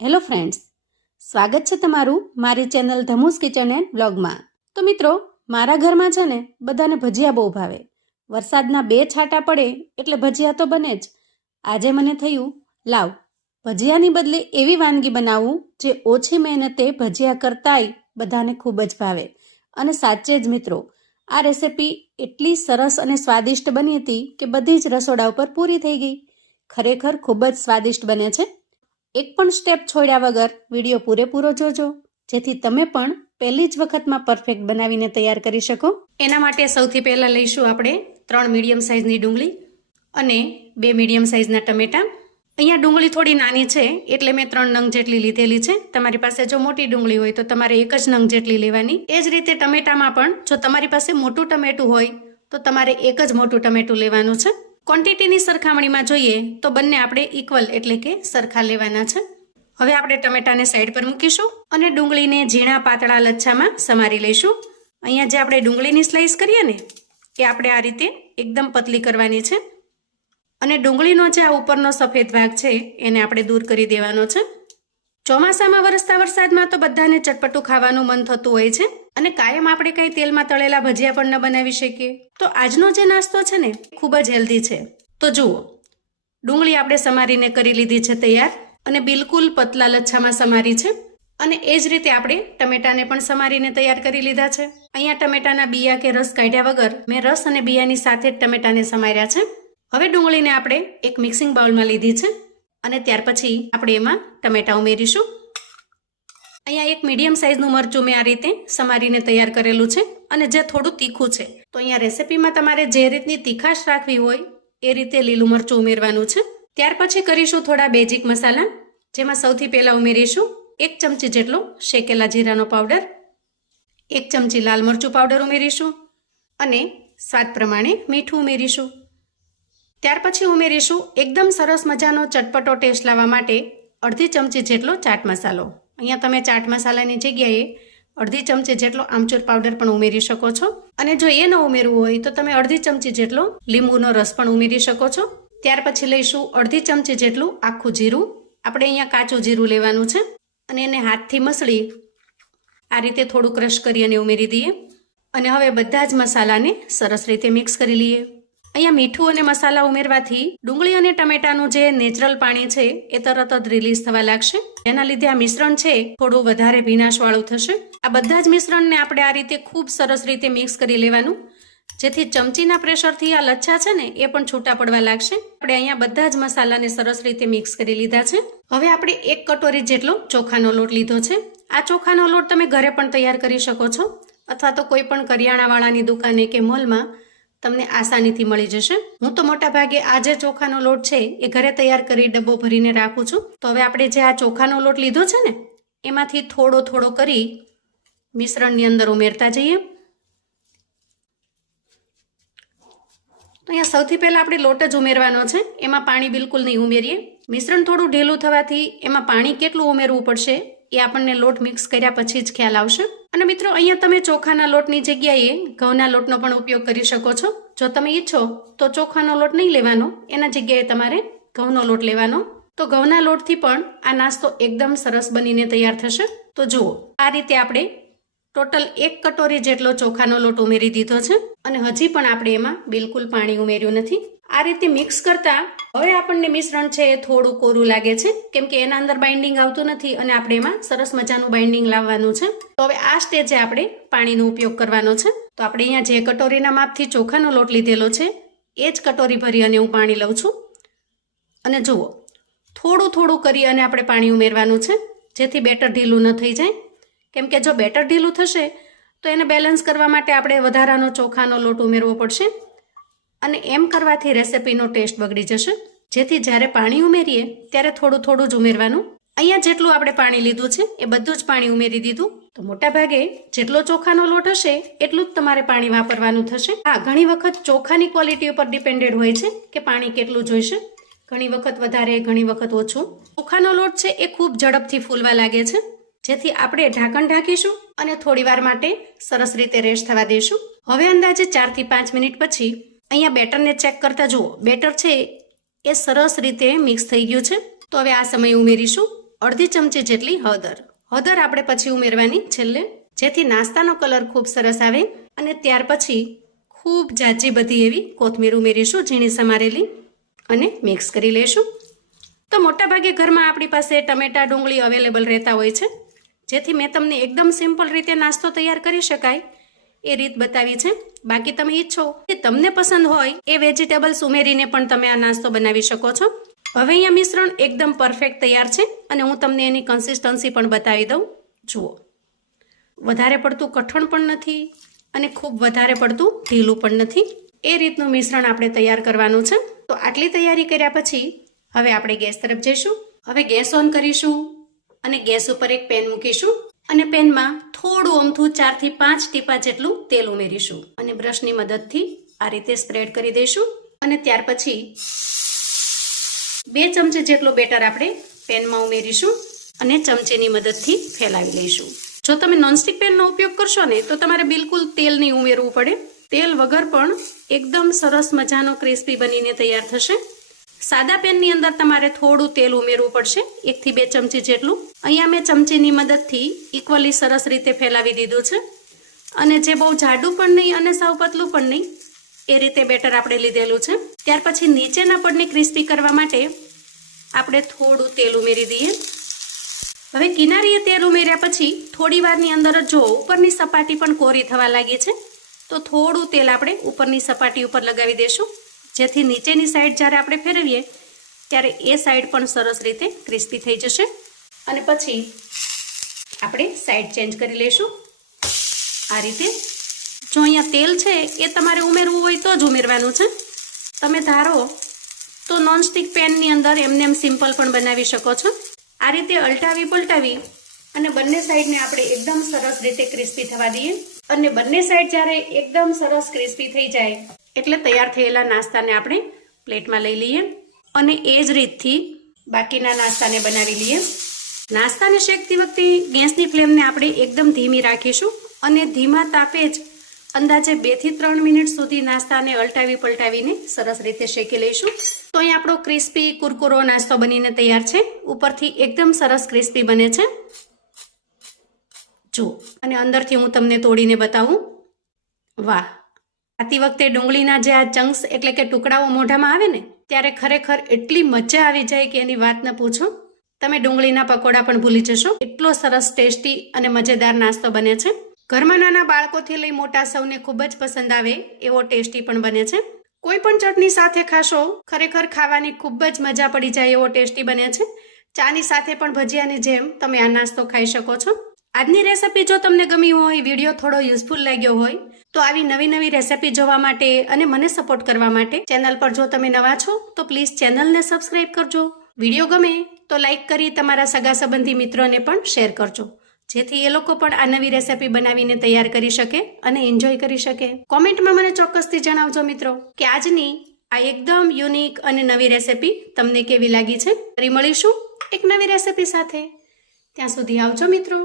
Hello friends, સ્વાગત છે તમારું મારી ચેનલ ધમુસ કિચન એન્ડ બ્લોગમાં। તો મિત્રો, મારા ઘરમાં છે ને બધાને ભજીયા બહુ ભાવે। વરસાદના 2 છાંટા પડે એટલે ભજીયા તો બને જ। આજે મને થયું લાવ ભજીયાની બદલે એવી વાનગી બનાવું જે ઓછી મહેનતે ભજીયા કરતાંય બધાને ખૂબ જ ભાવે। અને સાચે જ મિત્રો, આ રેસિપી એટલી સરસ અને સ્વાદિષ્ટ બની હતી કે બધી જ રસોડા ઉપર પૂરી થઈ ગઈ। ખરેખર ખૂબ જ સ્વાદિષ્ટ બને છે। એક પણ સ્ટેપ છોડ્યા વગર વિડીયો પૂરેપૂરો જોજો, જેથી તમે પણ પહેલી જ વખતમાં પરફેક્ટ બનાવીને તૈયાર કરી શકો। એના માટે સૌથી પહેલાં લઈશું આપણે 3 મીડિયમ સાઇઝની ડુંગળી અને 2 મીડિયમ સાઇઝના ટમેટાં। અહીંયા ડુંગળી થોડી નાની છે એટલે મેં 3 નંગ જેટલી લીધેલી છે। તમારી પાસે જો મોટી ડુંગળી હોય તો તમારે 1 જ નંગ જેટલી લેવાની। એ જ રીતે ટમેટામાં પણ જો તમારી પાસે મોટું ટમેટું હોય તો તમારે 1 જ મોટું ટમેટું લેવાનું છે। ક્વોન્ટિટીની સરખામણીમાં જોઈએ તો બંને આપણે ઇક્વલ એટલે કે સરખા લેવાના છે। હવે આપણે ટમેટાને સાઈડ પર મૂકીશું અને ડુંગળીને ઝીણા પાતળા લચ્છામાં સમારી લઈશું। અહીંયા જે આપણે ડુંગળીની સ્લાઈસ કરીએ ને એ આપણે આ રીતે એકદમ પતલી કરવાની છે અને ડુંગળીનો જે આ ઉપરનો સફેદ ભાગ છે એને આપણે દૂર કરી દેવાનો છે। ચોમાસામાં વરસતા વરસાદમાં તો બધાને ચટપટું ખાવાનું મન થતું હોય છે અને કાયમ આપણે કંઈ તેલમાં તળેલા ભજીયા પણ ન બનાવી શકીએ, તો આજનો જે નાસ્તો છે ને ખૂબ જ હેલ્ધી છે। તો જુઓ, ડુંગળી આપણે સમારીને કરી લીધી છે તૈયાર અને બિલકુલ પતલા લચ્છામાં સમારી છે અને એ જ રીતે આપણે ટમેટાને પણ સમારીને તૈયાર કરી લીધા છે। અહીંયા ટમેટાના બિયા કે રસ કાઢ્યા વગર મેં રસ અને બિયાની સાથે જ ટમેટાને સમાર્યા છે। હવે ડુંગળીને આપણે એક મિક્સિંગ બાઉલમાં લીધી છે અને ત્યાર પછી આપણે એમાં ટમેટા ઉમેરીશું। અહીંયા એક મીડિયમ સાઇઝનું મરચું મેં આ રીતે સમારીને તૈયાર કરેલું છે અને જે થોડું તીખું છે, તો અહીંયા રેસિપીમાં તમારે જે રીતની તીખાશ રાખવી હોય એ રીતે લીલું મરચું ઉમેરવાનું છે। ત્યાર પછી કરીશું થોડા બેઝિક મસાલા, જેમાં સૌથી પહેલાં ઉમેરીશું 1 ચમચી જેટલો શેકેલા જીરાનો પાવડર, 1 ચમચી લાલ મરચું પાવડર ઉમેરીશું અને સ્વાદ પ્રમાણે મીઠું ઉમેરીશું। ત્યાર પછી ઉમેરીશું એકદમ સરસ મજાનો ચટપટો ટેસ્ટ લાવવા માટે અડધી ચમચી જેટલો ચાટ મસાલો। અહીંયા તમે ચાટ મસાલાની જગ્યાએ અડધી ચમચી જેટલો આમચૂર પાવડર પણ ઉમેરી શકો છો અને જો એ ન ઉમેરવું હોય તો તમે અડધી ચમચી જેટલો લીંબુનો રસ પણ ઉમેરી શકો છો। ત્યાર પછી લઈશું અડધી ચમચી જેટલું આખું જીરું, આપણે અહીંયા કાચું જીરું લેવાનું છે અને એને હાથથી મસળી આ રીતે થોડું ક્રશ કરી અને ઉમેરી દઈએ અને હવે બધા જ મસાલાને સરસ રીતે મિક્સ કરી લઈએ। અહીંયા મીઠું અને મસાલા ઉમેરવાથી ડુંગળી અને ટમેટાનું જે નેચરલ પાણી છે એ તરત જ રિલીઝ થવા લાગશે, એના લીધે આ મિશ્રણ છે થોડું વધારે ભીનાશવાળું થશે। આ બધા જ મિશ્રણને આપણે આ રીતે ખૂબ સરસ રીતે મિક્સ કરી લેવાનું, જેથી ચમચીના પ્રેશરથી આ લચ્છા છે ને એ પણ છૂટા પડવા લાગશે। આપણે અહીંયા બધા જ મસાલાને સરસ રીતે મિક્સ કરી લીધા છે। હવે આપણે 1 કટોરી જેટલો ચોખાનો લોટ લીધો છે। આ ચોખાનો લોટ તમે ઘરે પણ તૈયાર કરી શકો છો અથવા તો કોઈ પણ કરિયાણાવાળાની દુકાને કે મોલમાં તમને આસાનીથી મળી જશે। હું તો મોટા ભાગે આ જે ચોખાનો લોટ છે એ ઘરે તૈયાર કરી ડબ્બો ભરીને રાખું છું। તો હવે આપણે જે આ ચોખાનો લોટ લીધો છે ને એમાંથી થોડો થોડો કરી મિશ્રણની અંદર ઉમેરતા જઈએ। તો અહીંયા સૌથી પહેલાં આપણે લોટ જ ઉમેરવાનો છે, એમાં પાણી બિલકુલ નહીં ઉમેરીએ। મિશ્રણ થોડું ઢીલું થવાથી એમાં પાણી કેટલું ઉમેરવું પડશે એ આપણને લોટ મિક્સ કર્યા પછી જ ખ્યાલ આવશે। અને મિત્રો, અહીંયા તમે ચોખાના લોટની જગ્યાએ ઘઉંના લોટનો પણ ઉપયોગ કરી શકો છો। જો તમે ઈચ્છો તો ચોખાનો લોટ નહીં લેવાનો, એના જગ્યાએ તમારે ઘઉંનો લોટ લેવાનો, તો ઘઉંના લોટથી પણ આ નાસ્તો એકદમ સરસ બનીને તૈયાર થશે। તો જુઓ, આ રીતે આપણે ટોટલ 1 કટોરી જેટલો ચોખાનો લોટ ઉમેરી દીધો છે અને હજી પણ આપણે એમાં બિલકુલ પાણી ઉમેર્યું નથી। આ રીતે મિક્સ કરતા હવે આપણને મિશ્રણ છે એ થોડું કોરું લાગે છે, કેમ કે એના અંદર બાઇન્ડિંગ આવતું નથી અને આપણે એમાં સરસ મજાનું બાઇન્ડિંગ લાવવાનું છે। તો હવે આ સ્ટેજે આપણે પાણીનો ઉપયોગ કરવાનો છે। તો આપણે અહીંયા જે કટોરીના માપથી ચોખાનો લોટ લીધેલો છે એ જ કટોરી ભરી અને હું પાણી લઉં છું અને જુઓ, થોડું થોડું કરી અને આપણે પાણી ઉમેરવાનું છે, જેથી બેટર ઢીલું ન થઈ જાય, કેમ કે જો બેટર ઢીલું થશે તો એને બેલેન્સ કરવા માટે આપણે વધારાનો ચોખાનો લોટ ઉમેરવો પડશે અને એમ કરવાથી રેસિપીનો ટેસ્ટ બગડી જશે। જેથી જ્યારે પાણી ઉમેરીએ ત્યારે થોડું થોડું જ ઉમેરવાનું। અહીંયા જેટલું આપણે પાણી લીધું છે એ બધું જ પાણી ઉમેરી દીધું। તો મોટા ભાગે જેટલો ચોખાનો લોટ હશે એટલું જ તમારે પાણી વાપરવાનું થશે। હા, ઘણી વખત ચોખાની ક્વોલિટી ઉપર ડિપેન્ડેડ હોય છે કે પાણી કેટલું જોઈશે, ઘણી વખત વધારે, ઘણી વખત ઓછું। ચોખાનો લોટ છે એ ખૂબ ઝડપથી ફૂલવા લાગે છે, જેથી આપણે ઢાંકણ ઢાંકીશું અને થોડી વાર માટે સરસ રીતે રેસ્ટ થવા દઈશું। હવે અંદાજે 4 થી 5 મિનિટ પછી અહીંયા બેટરને ચેક કરતા જુઓ, બેટર છે એ સરસ રીતે મિક્સ થઈ ગયું છે। તો હવે આ સમય ઉમેરીશું અડધી ચમચી જેટલી હળદર. હળદર આપણે પછી ઉમેરવાની છેલ્લે, જેથી નાસ્તાનો કલર ખૂબ સરસ આવે. અને ત્યાર પછી ખૂબ જાજી બધી એવી કોથમીર ઉમેરીશું, ઝીણી સમારેલી, અને મિક્સ કરી લેશું. તો મોટાભાગે ઘરમાં આપણી પાસે ટમેટા ડુંગળી અવેલેબલ રહેતા હોય છે, જેથી મેં તમને એકદમ સિમ્પલ રીતે નાસ્તો તૈયાર કરી શકાય એ રીત બતાવી છે. બાકી તમે ઈચ્છો કે તમને પસંદ હોય એ વેજીટેબલ્સ ઉમેરીને પણ તમે આ નાસ્તો બનાવી શકો છો. હવે અહીંયા મિશ્રણ એકદમ પરફેક્ટ તૈયાર છે અને હું તમને એની કન્સિસ્ટન્સી પણ બતાવી દઉં. જુઓ, વધારે પડતું કઠણ પણ નથી અને ખૂબ વધારે પડતું ઢીલું પણ નથી. એ રીતનું મિશ્રણ આપણે તૈયાર કરવાનું છે. તો આટલી તૈયારી કર્યા પછી હવે આપણે ગેસ તરફ જઈશું. હવે ગેસ ઓન કરીશું અને ગેસ ઉપર એક પેન મૂકીશું અને પેનમાં થોડું અમથું 4 થી 5 ટીપા જેટલું તેલ ઉમેરીશું અને બ્રશની મદદથી આ રીતે સ્પ્રેડ કરી દઈશું. અને ત્યાર પછી 2 ચમચી જેટલું બેટર આપણે પેનમાં ઉમેરીશું અને ચમચીની મદદથી ફેલાવી લઈશું. જો તમે નોનસ્ટિક પેનનો ઉપયોગ કરશો ને તો તમારે બિલકુલ તેલ નહીં ઉમેરવું પડે. તેલ વગર પણ એકદમ સરસ મજાનો ક્રિસ્પી બનીને તૈયાર થશે. સાદા પેનની અંદર તમારે થોડું તેલ ઉમેરવું પડશે, 1 થી 2 ચમચી જેટલું. અહીંયા મેં ચમચીની મદદથી ઇક્વલી સરસ રીતે ફેલાવી દીધું છે અને જે બહુ જાડું પણ નહીં અને સાવ પતલું પણ નહીં એ રીતે બેટર આપણે લીધેલું છે. ત્યાર પછી નીચેના પડને ક્રિસ્પી કરવા માટે આપણે થોડું તેલ ઉમેરી દઈએ. હવે કિનારીએ તેલ ઉમેર્યા પછી થોડી વારની અંદર જો ઉપરની સપાટી પણ કોરી થવા લાગી છે તો થોડું તેલ આપણે ઉપરની સપાટી ઉપર લગાવી દઈશું, જેથી નીચેની સાઈડ જ્યારે આપણે ફેરવીએ ત્યારે એ સાઈડ પણ સરસ રીતે ક્રિસ્પી થઈ જશે. અને પછી આપણે સાઈડ ચેન્જ કરી લઈશું આ રીતે. જો અહીંયા તેલ છે એ તમારે ઉમેરવું હોય તો જ ઉમેરવાનું છે. તમે ધારો તો નોનસ્ટિક પેનની અંદર એમને સિમ્પલ પણ બનાવી શકો છો. આ રીતે અલટાવી પલટાવી અને બંને સાઈડને આપણે એકદમ સરસ રીતે ક્રિસ્પી થવા દઈએ. અને બંને સાઈડ જ્યારે એકદમ સરસ ક્રિસ્પી થઈ જાય એટલે તૈયાર થયેલા નાસ્તાને આપણે પ્લેટમાં લઈ લઈએ અને એ જ રીતથી બાકીના નાસ્તાને બનાવી લઈએ. નાસ્તાને શેકતી વખતે ગેસની ફ્લેમને આપણે એકદમ ધીમી રાખીશું અને ધીમા તાપે જ અંદાજે 2 થી 3 મિનિટ સુધી નાસ્તાને અલટાવી પલટાવીને સરસ રીતે શેકી લઈશું. તો અહીં આપણો ક્રિસ્પી કુરકુરો નાસ્તો બનીને તૈયાર છે. ઉપરથી એકદમ સરસ ક્રિસ્પી બને છે જો, અને અંદરથી હું તમને તોડીને બતાવું. વાહ, ખાતી વખતે ડુંગળીના જે આ ચંક્સ એટલે કે ટુકડાઓ મોઢામાં આવે ને ત્યારે ખરેખર એટલી મજા આવી જાય કે એની વાત ન પૂછો. તમે ડુંગળીના પકોડા પણ ભૂલી જશો. એટલો સરસ ટેસ્ટી અને મજેદાર નાસ્તો બને છે. ઘરમાં નાના બાળકોથી લઈ મોટા સૌને ખૂબ જ પસંદ આવે એવો ટેસ્ટી પણ બને છે. કોઈ પણ ચટણી સાથે ખાશો ખરેખર ખાવાની ખૂબ જ મજા પડી જાય એવો ટેસ્ટી બને છે. ચાની સાથે પણ ભજીયાની જેમ તમે આ નાસ્તો ખાઈ શકો છો. આજની રેસિપી જો તમને ગમી હોય, વિડીયો થોડો યુઝફુલ લાગ્યો હોય તો આવી નવી નવી રેસિપી જોવા માટે અને મને સપોર્ટ કરવા માટે ચેનલ પર જો તમે નવા છો તો પ્લીઝ ચેનલને સબસ્ક્રાઈબ કરજો. વિડીયો ગમે તો લાઈક કરી તમારા સગા સંબંધી મિત્રોને પણ શેર કરજો, જેથી એ લોકો પણ આ નવી રેસિપી બનાવીને તૈયાર કરી શકે અને એન્જોય કરી શકે. કોમેન્ટમાં મને ચોક્કસથી જણાવજો મિત્રો કે આજની આ એકદમ યુનિક અને નવી રેસિપી તમને કેવી લાગી છે. ફરી મળીશું એક નવી રેસિપી સાથે. ત્યાં સુધી આવજો મિત્રો.